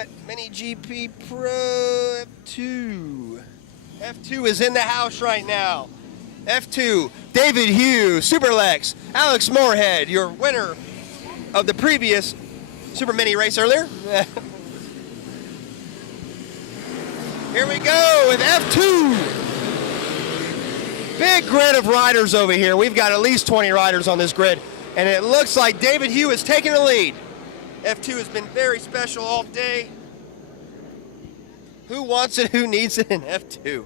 SFLminiGP Pro F2. F2 is in the house right now. F2, David Hugh, Superlex, Alex Moorhead, your winner of the previous Super Mini race earlier. Here we go with F2. Big grid of riders over here. We've got at least 20 riders on this grid, and it looks like David Hugh is taking the lead. F2 has been very special all day. Who wants it, who needs it in F2?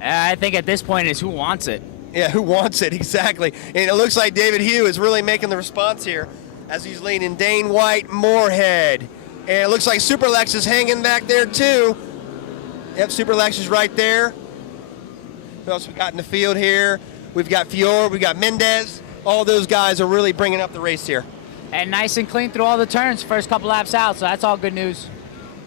I think at this point it's who wants it. Yeah, who wants it, exactly. And it looks like David Hugh is really making the response here as he's leading Dane White, Moorhead. And it looks like Superlex is hanging back there too. Yep, Superlex is right there. Who else we got in the field here? We've got Fior, we've got Mendez. All those guys are really bringing up the race here. And nice and clean through all the turns, first couple laps out, so that's all good news.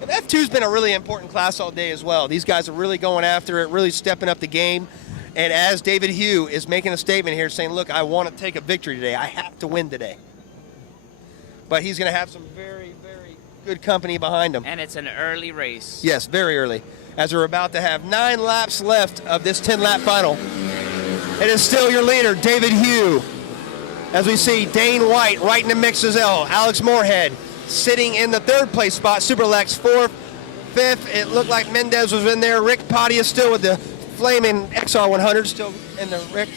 And F2's been a really important class all day as well. These guys are really going after it, really stepping up the game. And as David Hugh is making a statement here saying, look, I want to take a victory today. I have to win today. But he's going to have some very, very good company behind him. And it's an early race. Yes, very early. As we're about to have 9 laps left of this 10-lap final. It is still your leader, David Hugh. As we see Dane White right in the mix as well. Alex Moorhead sitting in the 3rd place spot. Superlex 4th, 5th. It looked like Mendez was in there. Rick Potty is still with the flaming XR100 still in the Rick.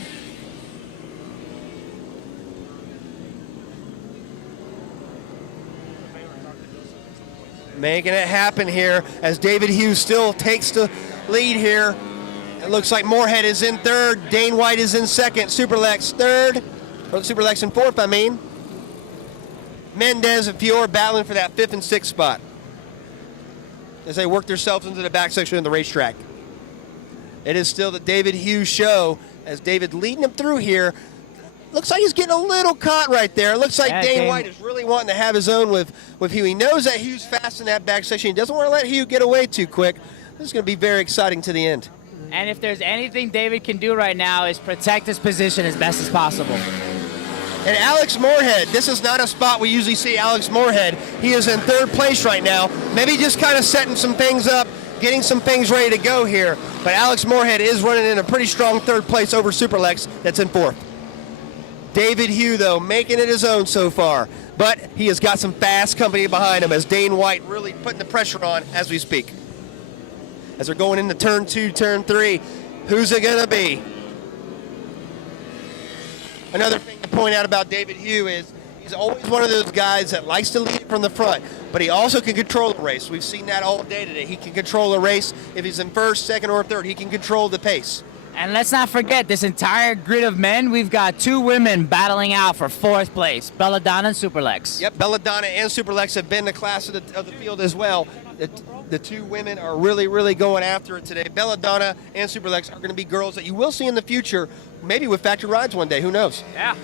Making it happen here as David Hughes still takes the lead here. It looks like Moorhead is in 3rd. Dane White is in 2nd. Superlex 3rd. Or Superlex in 4th, I mean. Mendez and Fior battling for that 5th and 6th spot as they work themselves into the back section of the racetrack. It is still the David Hughes show as David leading him through here. Looks like he's getting a little caught right there. It looks like Dane White is really wanting to have his own with Hugh. He knows that Hugh's fast in that back section. He doesn't want to let Hugh get away too quick. This is going to be very exciting to the end. And if there's anything David can do right now is protect his position as best as possible. And Alex Moorhead, this is not a spot we usually see Alex Moorhead. He is in 3rd place right now. Maybe just kind of setting some things up, getting some things ready to go here. But Alex Moorhead is running in a pretty strong 3rd place over Superlex that's in 4th. David Hugh, though, making it his own so far. But he has got some fast company behind him as Dane White really putting the pressure on as we speak. As they're going into turn 2, turn 3, who's it going to be? Another thing to point out about David Hugh is he's always one of those guys that likes to lead from the front, but he also can control the race. We've seen that all day today. He can control the race. If he's in 1st, 2nd, or 3rd, he can control the pace. And let's not forget, this entire grid of men, we've got 2 women battling out for 4th place, Belladonna and Superlex. Yep, Belladonna and Superlex have been the class of the field as well. The 2 women are really, really going after it today. Belladonna and Superlex are going to be girls that you will see in the future, maybe with factory rides one day. Who knows? Yeah.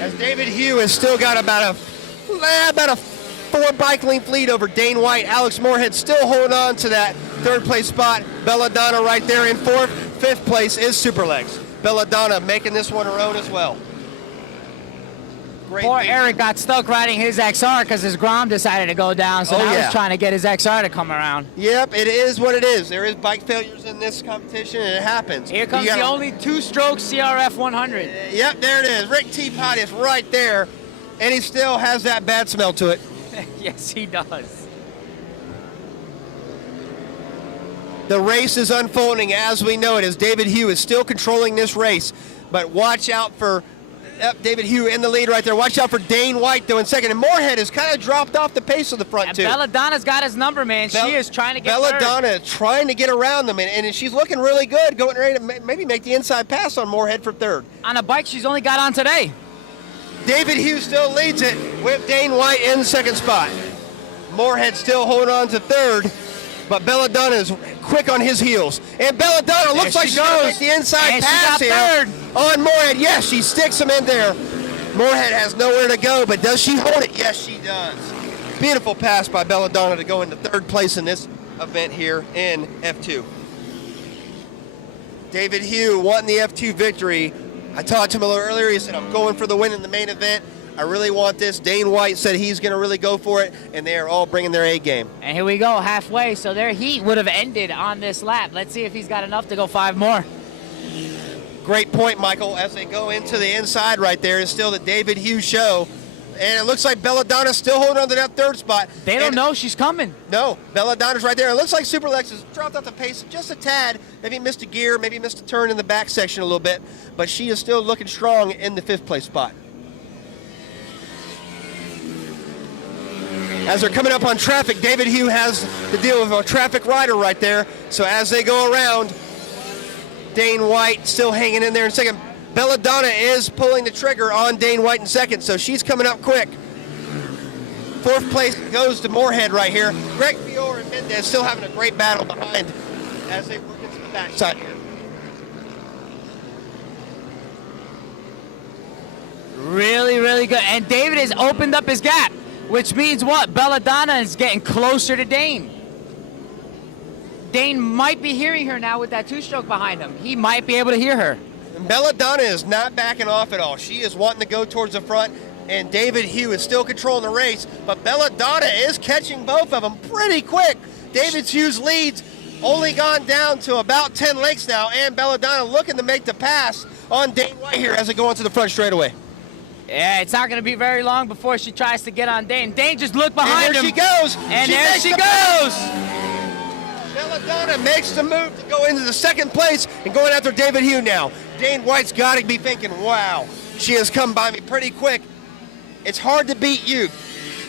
As David Hugh has still got about a 4 bike length lead over Dane White. Alex Moorhead still holding on to that 3rd place spot. Belladonna right there in 4th. 5th place is Superlex. Belladonna making this one her own as well. Great Poor thing. Eric got stuck riding his XR because his Grom decided to go down, so now he's trying to get his XR to come around. Yep, it is what it is. There is bike failures in this competition, and it happens. Here comes the only 2-stroke CRF 100. Yep, there it is. Rick T. Potty is right there, and he still has that bad smell to it. Yes, he does. The race is unfolding as we know it, as David Hugh is still controlling this race. But watch out for David Hugh in the lead right there. Watch out for Dane White, though, in 2nd. And Moorhead has kind of dropped off the pace of the front, too. Belladonna's got his number, man. She is trying to get Belladonna is trying to get around them, and she's looking really good, going ready to maybe make the inside pass on Moorhead for 3rd. On a bike she's only got on today. David Hughes still leads it with Dane White in 2nd spot. Moorhead still holding on to 3rd, but Belladonna is quick on his heels. And Belladonna looks like she's going to make the inside pass here on Moorhead. Yes, she sticks him in there. Moorhead has nowhere to go, but does she hold it? Yes, she does. Beautiful pass by Belladonna to go into 3rd place in this event here in F2. David Hugh wanting the F2 victory. I talked to him a little earlier. He said, I'm going for the win in the main event. I really want this. Dane White said he's going to really go for it, and they are all bringing their A game. And here we go, halfway. So their heat would have ended on this lap. Let's see if he's got enough to go 5 more. Great point, Michael. As they go into the inside right there, it's still the David Hughes show. And it looks like Belladonna's still holding on to that 3rd spot. They don't know she's coming. No, Belladonna's right there. It looks like Superlex has dropped off the pace just a tad. Maybe missed a gear, maybe missed a turn in the back section a little bit. But she is still looking strong in the 5th place spot. As they're coming up on traffic, David Hughes has to deal with a traffic rider right there. So as they go around, Dane White still hanging in there in second. Belladonna is pulling the trigger on Dane White in second, so she's coming up quick. 4th place goes to Moorhead right here. Greg Fiore and Mendez still having a great battle behind as they work into the backside here. Really, really good. And David has opened up his gap, which means what? Belladonna is getting closer to Dane. Dane might be hearing her now with that 2-stroke behind him. He might be able to hear her. And Belladonna is not backing off at all. She is wanting to go towards the front, and David Hughes is still controlling the race, but Belladonna is catching both of them pretty quick. David Hughes leads, only gone down to about 10 lengths now, and Belladonna looking to make the pass on Dane White here as they go into the front straightaway. Yeah, it's not going to be very long before she tries to get on Dane. Dane just looked behind him. And there she goes. And there she goes. Belladonna makes the move to go into the 2nd place and going after David Hughes now. Dane White's got to be thinking, wow, she has come by me pretty quick. It's hard to beat you.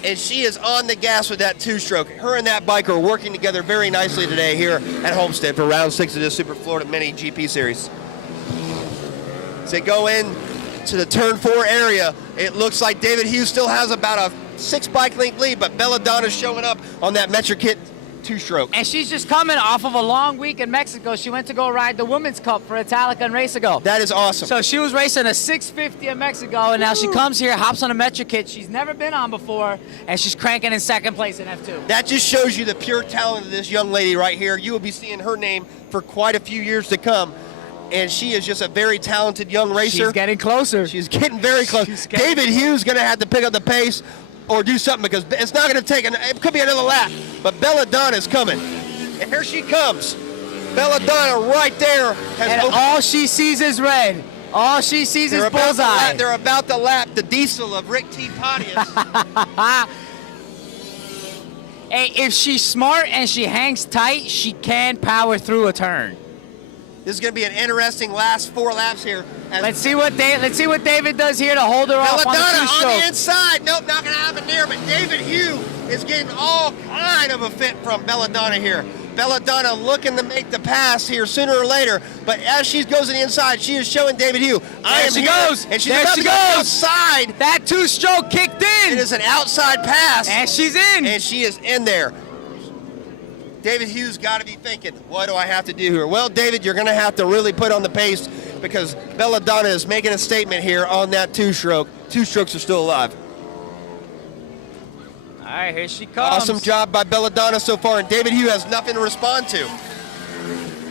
And she is on the gas with that 2-stroke. Her and that biker are working together very nicely today here at Homestead for round 6 of this Super Florida Mini GP Series. As they go in to the turn 4 area, it looks like David Hughes still has about a 6 bike length lead, but Belladonna's showing up on that Metro Kit 2-stroke. And she's just coming off of a long week in Mexico. She went to go ride the Women's Cup for Italica and race ago. That is awesome. So she was racing a 650 in Mexico, and now she comes here, hops on a Metro Kit she's never been on before, and she's cranking in 2nd place in F2. That just shows you the pure talent of this young lady right here. You will be seeing her name for quite a few years to come. And she is just a very talented young racer. She's getting closer. She's getting very close. David Hughes going to have to pick up the pace or do something because it's not going to take, it could be another lap. But Belladonna is coming. And here she comes. Belladonna right there. And all she sees is red. All she sees is bullseye. They're about to lap the diesel of Rick T. Pontius. Hey, if she's smart and she hangs tight, she can power through a turn. This is going to be an interesting last 4 laps here. Let's see what David does here to hold her off on the 2-stroke. On the inside. Nope, not going to happen there. But David Hughes is getting all kind of a fit from Belladonna here. Belladonna looking to make the pass here sooner or later. But as she goes to the inside, she is showing David Hughes, I am here. Goes. And she's there about she to go outside. That 2-stroke kicked in. It is an outside pass. And she's in. And she is in there. David Hughes got to be thinking, what do I have to do here? Well, David, you're going to have to really put on the pace because Belladonna is making a statement here on that 2-stroke. 2 strokes are still alive. All right, here she comes. Awesome job by Belladonna so far, and David Hughes has nothing to respond to.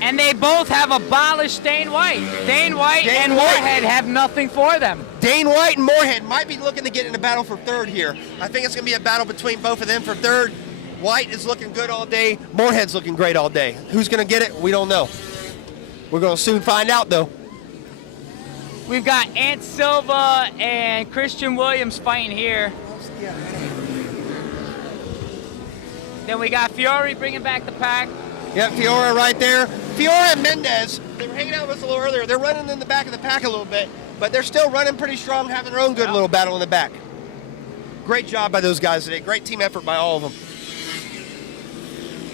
And they both have abolished Dane White. Dane White and Moorhead have nothing for them. Dane White and Moorhead might be looking to get in a battle for 3rd here. I think it's going to be a battle between both of them for 3rd. White is looking good all day. Moorhead's looking great all day. Who's going to get it? We don't know. We're going to soon find out, though. We've got Ant Silva and Christian Williams fighting here. Then we got Fiore bringing back the pack. Yep, Fiore right there. Fiore and Mendez, they were hanging out with us a little earlier. They're running in the back of the pack a little bit, but they're still running pretty strong, having their own good little battle in the back. Great job by those guys today. Great team effort by all of them.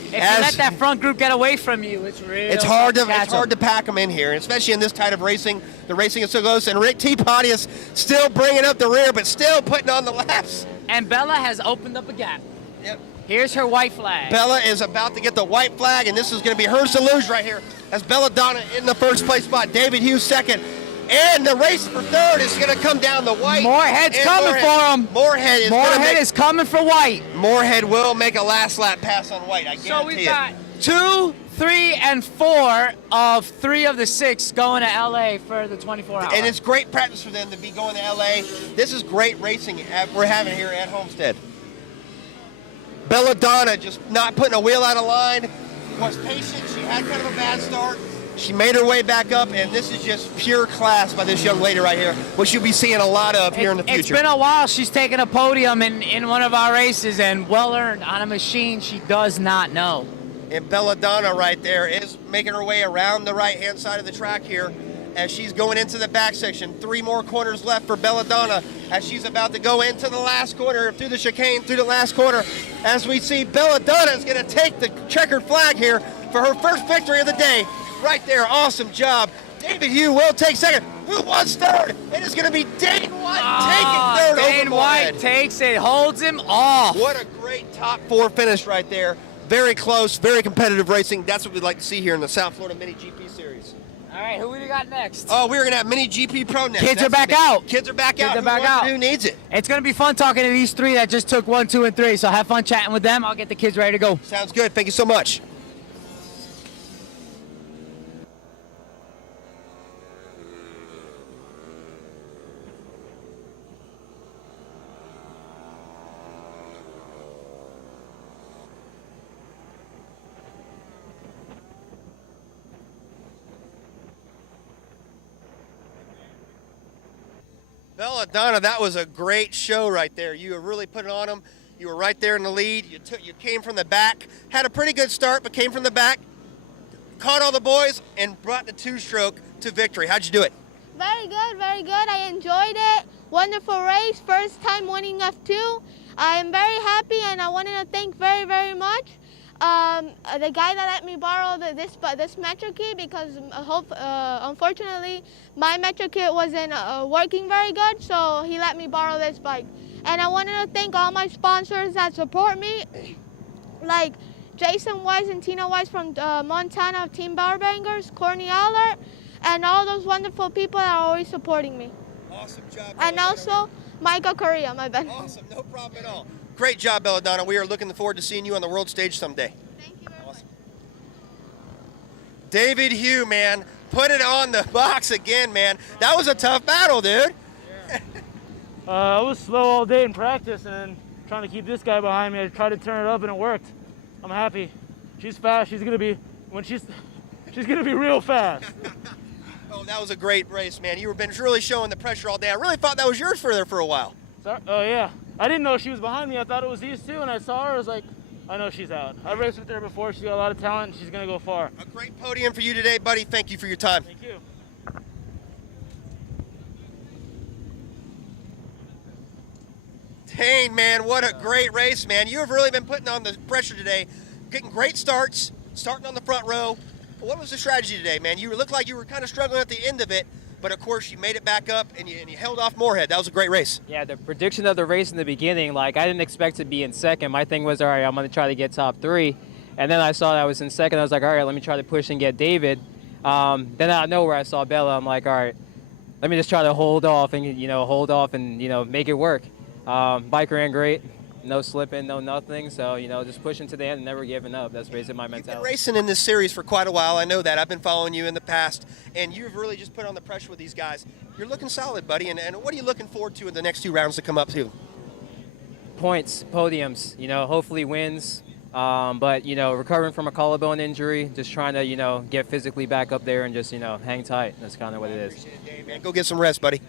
If you let that front group get away from you, it's hard to pack them in here, especially in this type of racing. The racing is so close, and Rick T. Pontius still bringing up the rear, but still putting on the laps. And Bella has opened up a gap. Yep. Here's her white flag. Bella is about to get the white flag, and this is going to be her solution right here. As Belladonna in the 1st place spot, David Hughes 2nd. And the race for 3rd is going to come down to White. Moorhead's coming for him. Moorhead is coming for White. Moorhead will make a last lap pass on White, I guarantee So we've got 2, 3, and 4 of 3 of the 6 going to LA for the 24-hour. And it's great practice for them to be going to LA. This is great racing we're having here at Homestead. Belladonna just not putting a wheel out of line, was patient. She had kind of a bad start. She made her way back up, and this is just pure class by this young lady right here, which you'll be seeing a lot of here in the future. It's been a while. She's taken a podium in one of our races, and well-earned on a machine she does not know. And Belladonna right there is making her way around the right-hand side of the track here as she's going into the back section. 3 more corners left for Belladonna as she's about to go into the last corner, through the chicane, through the last corner. As we see, Belladonna is going to take the checkered flag here for her first victory of the day. Right there, awesome job. David Hugh will take second. Who was third? It is going to be Dane White taking third over Dane Moorhead. White takes it, holds him off. What a great top 4 finish right there. Very close, very competitive racing. That's what we'd like to see here in the South Florida Mini GP Series. All right, who we got next? Oh, we're going to have Mini GP Pro next. Kids are back out. Kids are back out. Kids are back out. Who needs it? It's going to be fun talking to these 3 that just took 1, 2, and 3. So have fun chatting with them. I'll get the kids ready to go. Sounds good. Thank you so much. Belladonna, that was a great show right there. You were really putting on them. You were right there in the lead. You came from the back, had a pretty good start, but came from the back, caught all the boys, and brought the 2-stroke to victory. How'd you do it? Very good, very good. I enjoyed it. Wonderful race. First time winning F2. I am very happy, and I wanted to thank very, very much the guy that let me borrow this Metro kit, because unfortunately my Metro kit wasn't working very good, so he let me borrow this bike. And I wanted to thank all my sponsors that support me, like Jason Wise and Tina Wise from Montana of Team Barbangers, Courtney Aller, and all those wonderful people that are always supporting me. Awesome job. And also Michael Correa, my bad. Awesome, no problem at all. Great job, Belladonna. We are looking forward to seeing you on the world stage someday. Thank you very much. David Hugh, man, put it on the box again, man. That was a tough battle, dude. I was slow all day in practice, and trying to keep this guy behind me. I tried to turn it up, and it worked. I'm happy. She's fast. She's gonna be real fast. Oh, that was a great race, man. You've been really showing the pressure all day. I really thought that was yours for there for a while. Sorry? Oh yeah. I didn't know she was behind me. I thought it was these 2, and I saw her. I was like, I know she's out. I raced with her before. She's got a lot of talent, and she's gonna go far. A great podium for you today, buddy. Thank you for your time. Thank you. Dang, man, what a great race, man. You have really been putting on the pressure today, getting great starts, starting on the front row. What was the strategy today, man? You looked like you were kind of struggling at the end of it, but of course you made it back up and you held off Moorhead. That was a great race. Yeah, the prediction of the race in the beginning, like I didn't expect to be in second. My thing was, all right, I'm going to try to get top 3. And then I saw that I was in second. I was like, all right, let me try to push and get David. Then out of nowhere, I saw Bella. I'm like, all right, let me just try to hold off and, make it work. Bike ran great. No slipping, no nothing. So, just pushing to the end and never giving up. That's basically my mentality. You've been racing in this series for quite a while. I know that. I've been following you in the past, and you've really just put on the pressure with these guys. You're looking solid, buddy, and what are you looking forward to in the next 2 rounds to come up to? Points, podiums, hopefully wins. But, recovering from a collarbone injury, just trying to, get physically back up there and just, hang tight. That's kind of what it is. Appreciate it, Dave, man. Go get some rest, buddy.